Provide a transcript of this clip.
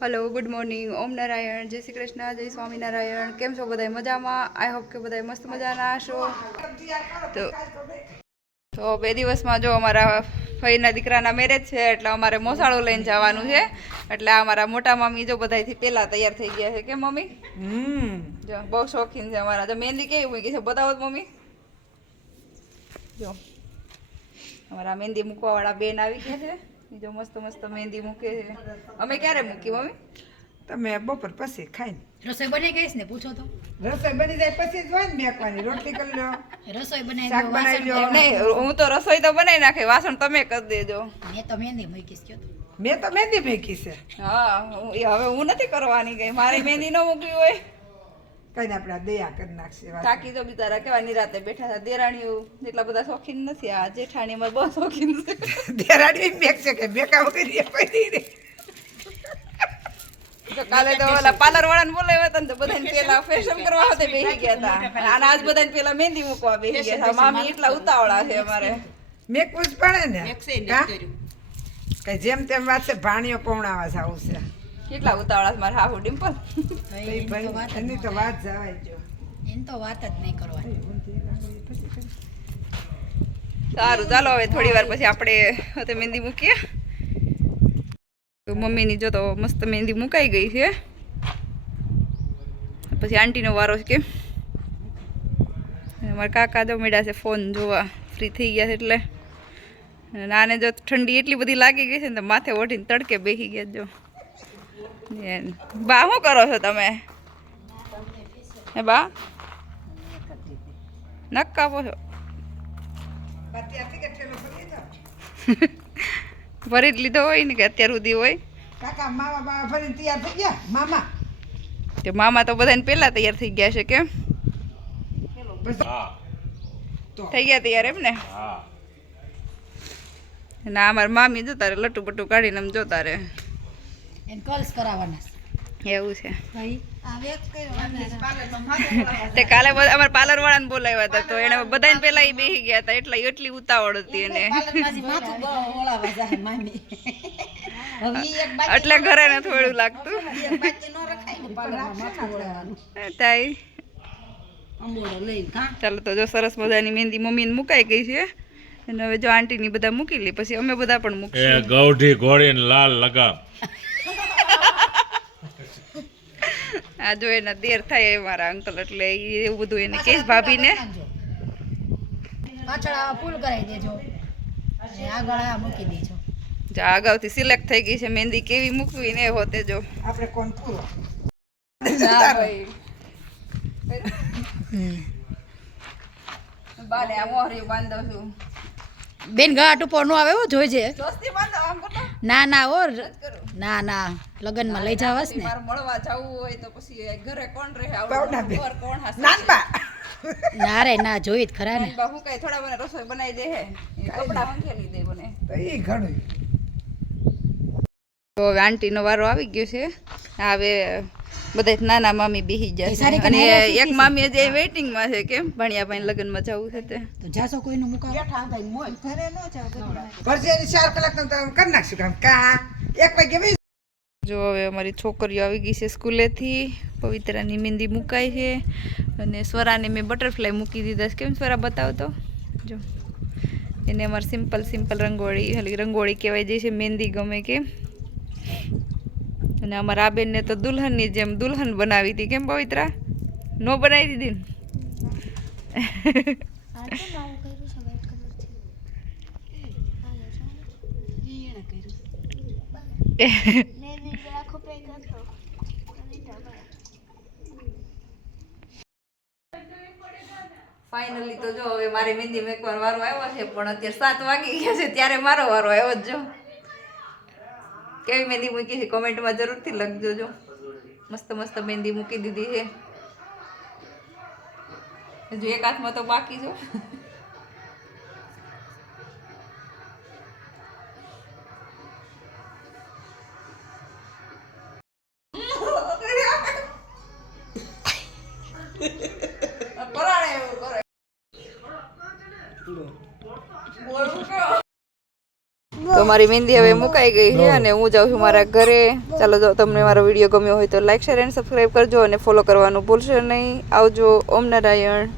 Hello good morning ओम नारायण जय श्री कृष्ण जय स्वामीनारायण केम छो बधाई मजामां आई होप के बधाई मस्त मजाना हशो। तो बे दिवसमां जो अमारा फईना दीकराना मेरेज छे એટલે અમારે મોસાળો લઈને જવાનું છે એટલે અમારા મોટા મમ્મી જો બધાયથી પહેલા તૈયાર થઈ ગયા છે કે મમ્મી જો બહુ શોખીન છે અમારા જો મહેંદી કેવી મૂકી છે બતાવો મમ્મી જો અમારા મહેંદી મૂકવા વાળા બેન આવી ગયા છે जो मस्त मस्त मेहंदी मूके है अमे क्यारे मूकी मम्मी તમે બપોર પછી ખાઈને રસોઈ બની ગઈ છે ને પૂછો તો રસોઈ બની જાય પછી જ હોય ને મેકવાની રોટલી કરી લો રસોઈ બનાવી શાક દો બનાવી લો नहीं हूँ तो रसोई तो बनाई नाखे वासण तमे कर देजो મેં તો મહેંદી મૂકી છે તો મેં તો મહેંદી મેકી છે हाँ હવે હું નથી કરવાની ગઈ મારી મહેંદી ન મૂકી હોય કઈને આપણે દયા કરી નાખશે કાકી તો બિચારા કેવા નિરાતે બેઠા હતા દેરાણીઓ જેટલા બધા શોખીન નથી આ જેઠાણી અમારે બહુ શોખીન છે દેરાડી મેક છે કે મેકા વગર એ પડી રે તો કાલે તો ઓલા પાર્લર વાળાને બોલાવ્યા હતા ને તો બધાને પેલા ફેશન કરવા હાથે બેસી ગયા હતા અને આજ બધાને પેલા મહેંદી મૂકવા બેસી ગયા હતા મામી એટલા ઉતાવળા છે અમારે મેકવું જ પડે ને હા? કઈ જેમ તેમ વાત છે ભાણીઓ પૌણાવા જાવું છે કેટલા ઉતાવળા છે મારા હાહુ ડિમ્પલ એની તો વાત જવાય જો એની તો વાત જ નહીં કરવાની સારું ચાલો હવે થોડી વાર પછી આપણે હવે મહેંદી મૂકીએ તો મમ્મીની જો તો મસ્ત મહેંદી મુકાઈ ગઈ છે પછી આંટીનો વારો છે કે અમારા કાકા જો મેળા છે ફોન જોવા ફ્રી થઈ ગયા છે એટલે નાને જો ઠંડી એટલી બધી લાગી ગઈ છે ને તો માથે ઓઢીને તડકે બેસી ગયા જો બા શું કરો છો તમે હે બા નક કાપો છો ભરી જ લીધો હોય ને કે અત્યાર સુધી હોય કાકા મામા બાવા ફરી તૈયાર થઈ ગયા મામા કે મામા તો બધાને પહેલા તૈયાર થઈ ગયા છે કેમ થઈ ગયા તૈયાર એમ ને ના અમારા મામી જોતા રે લટુ પટુ કાઢીને આમ જોતા રે એને કલ્સ કરાવવાના એવું છે ભાઈ તે કાલે અમારા પાર્લર વાળાને બોલાવ્યા હતા તો એને બધાને પહેલા એ બેસી ગયા હતા એટલે એટલી ઉતાવળ હતી એને એટલે ઘરે ને થોડું લાગતું તાઈ ચાલો તો જો સરસ મજાની મહેંદી મમ્મીને મુકાઈ ગઈ છે અને હવે જો આંટીની બધા મૂકી લી પછી અમે બધા પણ મૂકીશું ગૌઠી ઘોડીને લાલ લગામ આ જો એના દેર થાય એ મારા અંકલ એટલે એવું બધું એને કહીશ ભાભીને પાછળ આવા ફૂલ કરાવી દેજો અને આગળ આ મૂકી દેજો જો અગાઉથી સિલેક્ટ થઈ ગઈ છે મહેંદી કેવી મૂકવી ને હોતે જો આપણે કોણ પૂરો ના ભાઈ બાને આ મોહરી બાંધો છું બેન ઘાટ ઉપર નો આવે હો જોઈજે દોસ્તી બાંધો આમ કરતો ના ના ઓ કરું ના ના લગનમાં લઈ જવાસ ને મારે મળવા જવું હોય તો પછી ઘરે કોણ રહે પાવડા બે. આવું કોણ હાસે નાનબા ના રે ના જોઈ જ ખરા ને બા હું કઈ થોડા મને રસોઈ બનાવી દે હે કપડા વંખેલી દે મને તો એ ઘણું તો હવે આંટીનો વારો આવી ગયો છે હવે બધા નાના મામી બેસી એ જશે સારી અને કન્યા એક મામી હજી વેઇટિંગમાં છે કેમ ભણિયાભાઈ લગ્નમાં જવું છે તે તો જાસો કોઈનું મુકાવ પછી એની 4 કલાક તો કરી નાખશું કામ કા 1 વાગે બી જો હવે અમારી છોકરીઓ આવી ગઈ છે સ્કૂલેથી પવિત્રાની મહેંદી મુકાઈ છે અને સ્વરાને મેં બટરફ્લાય મૂકી દીધા છે કેમ સ્વરા બતાવો તો જો એને અમારે સિમ્પલ રંગોળી કહેવાય જાય છે મહેંદી ગમે કે અને અમારા આ બેનને તો દુલ્હનની જેમ દુલ્હન બનાવી હતી કેમ પવિત્રા નો બનાવી દીધી ફાઇનલી તો જો હવે મારી મહેંદી મેકવાનો વારો આવ્યો છે પણ અત્યારે 7 વાગી ગયા છે ત્યારે મારો વારો આવ્યો જ જો કેવી મહેંદી મૂકી છે કોમેન્ટમાં જરૂરથી લખજો જો મસ્ત મસ્ત મહેંદી મૂકી દીધી છે હજુ એક હાથમાં તો બાકી જો તો મારી મહેંદી હવે મુકાઈ ગઈ છે અને હું જાઉં છું મારા ઘરે. ચાલો જો તમને મારો વિડીયો ગમ્યો હોય તો લાઈક શેર એન્ડ સબસ્ક્રાઈબ કરજો અને ફોલો કરવાનું ભૂલશો નહીં. આવજો. ઓમ નારાયણ.